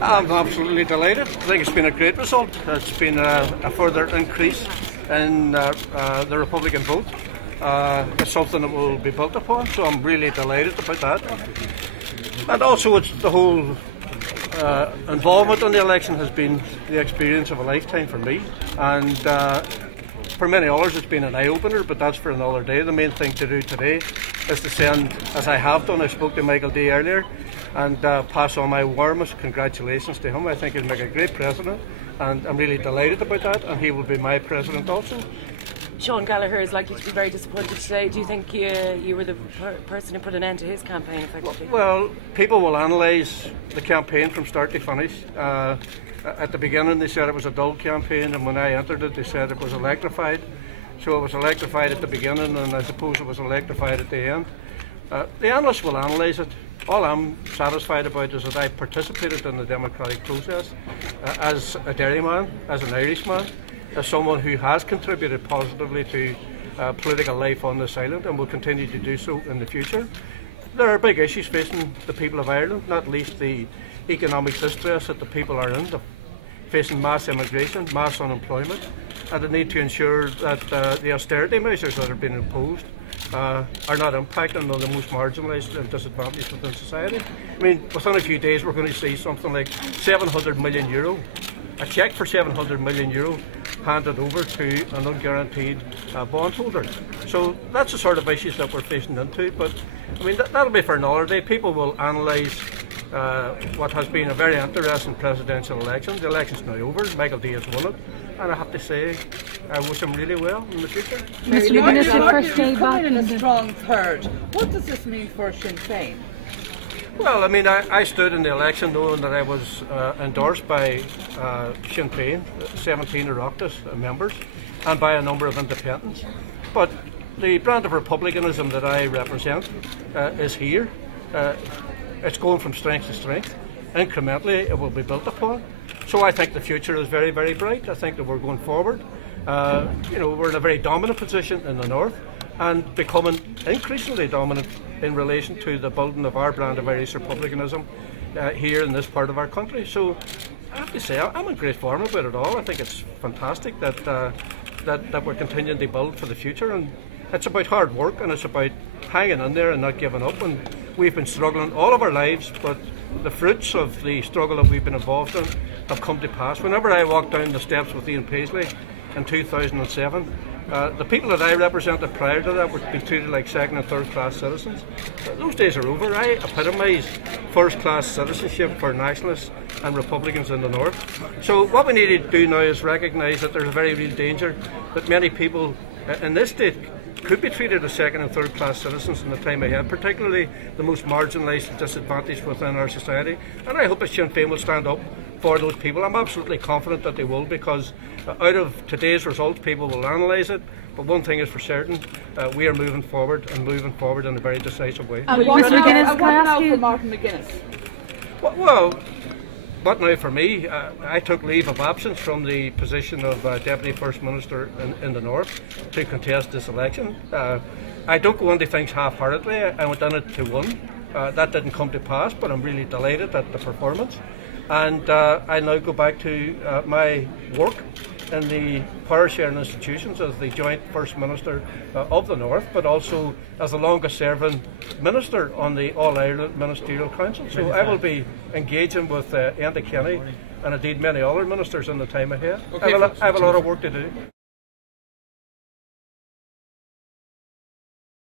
I'm absolutely delighted. I think it's been a great result. It's been a further increase in the Republican vote. It's something that will be built upon, so I'm really delighted about that. And also, it's the whole involvement in the election has been the experience of a lifetime for me, and for many others it's been an eye-opener, but that's for another day. The main thing to do today is to send, as I have done, I spoke to Michael D earlier, and pass on my warmest congratulations to him. I think he'll make a great president, and I'm really delighted about that, and he will be my president also. Sean Gallagher is likely to be very disappointed today. Do you think you were the person who put an end to his campaign effectively? Well, people will analyse the campaign from start to finish. At the beginning they said it was a dull campaign, and when I entered it they said it was electrified. So it was electrified at the beginning, and I suppose it was electrified at the end. The analysts will analyse it. All I'm satisfied about is that I participated in the democratic process as a dairyman, as an Irishman, as someone who has contributed positively to political life on this island and will continue to do so in the future. There are big issues facing the people of Ireland, not least the economic distress that the people are in, facing mass immigration, mass unemployment, and the need to ensure that the austerity measures that are being imposed are not impacting on the most marginalised and disadvantaged within society. I mean, within a few days we're going to see something like €700 million, a cheque for €700 million handed over to an unguaranteed bondholder. So that's the sort of issues that we're facing into, but I mean that'll be for another day. People will analyse what has been a very interesting presidential election. The election's now over, Michael D has won it, and I have to say I wish him really well in the future. Mr. McGuinness, the first day back in a strong third. What does this mean for Sinn Féin? Well, I mean, I stood in the election knowing that I was endorsed by Sinn Féin, 17 Oireachtas members, and by a number of independents. But the brand of republicanism that I represent is here. It's going from strength to strength. Incrementally, it will be built upon. So I think the future is very, very bright. I think that we're going forward. We're in a very dominant position in the north, and becoming increasingly dominant in relation to the building of our brand of Irish republicanism here in this part of our country. So I have to say, I'm in great form about it all. I think it's fantastic that we're continuing to build for the future, and it's about hard work, and it's about hanging in there and not giving up. And we've been struggling all of our lives, but the fruits of the struggle that we've been involved in have come to pass. Whenever I walked down the steps with Ian Paisley in 2007, the people that I represented prior to that were being treated like second and third class citizens. Those days are over. I epitomise first class citizenship for nationalists and Republicans in the north. So what we need to do now is recognise that there's a very real danger that many people in this state could be treated as second and third class citizens in the time ahead, particularly the most marginalised and disadvantaged within our society. And I hope that Sinn Féin will stand up for those people. I'm absolutely confident that they will, because out of today's results people will analyse it, but one thing is for certain, we are moving forward, and moving forward in a very decisive way. And what now for Martin McGuinness? Well, what now for me? I took leave of absence from the position of Deputy First Minister in the North to contest this election. I don't go into things half-heartedly. I went in it to win. That didn't come to pass, but I'm really delighted at the performance. And I now go back to my work in the power-sharing institutions as the joint First Minister of the North, but also as the longest-serving Minister on the All-Ireland Ministerial Council. So I will be engaging with Enda Kenny and indeed many other ministers in the time ahead. I have a lot of work to do.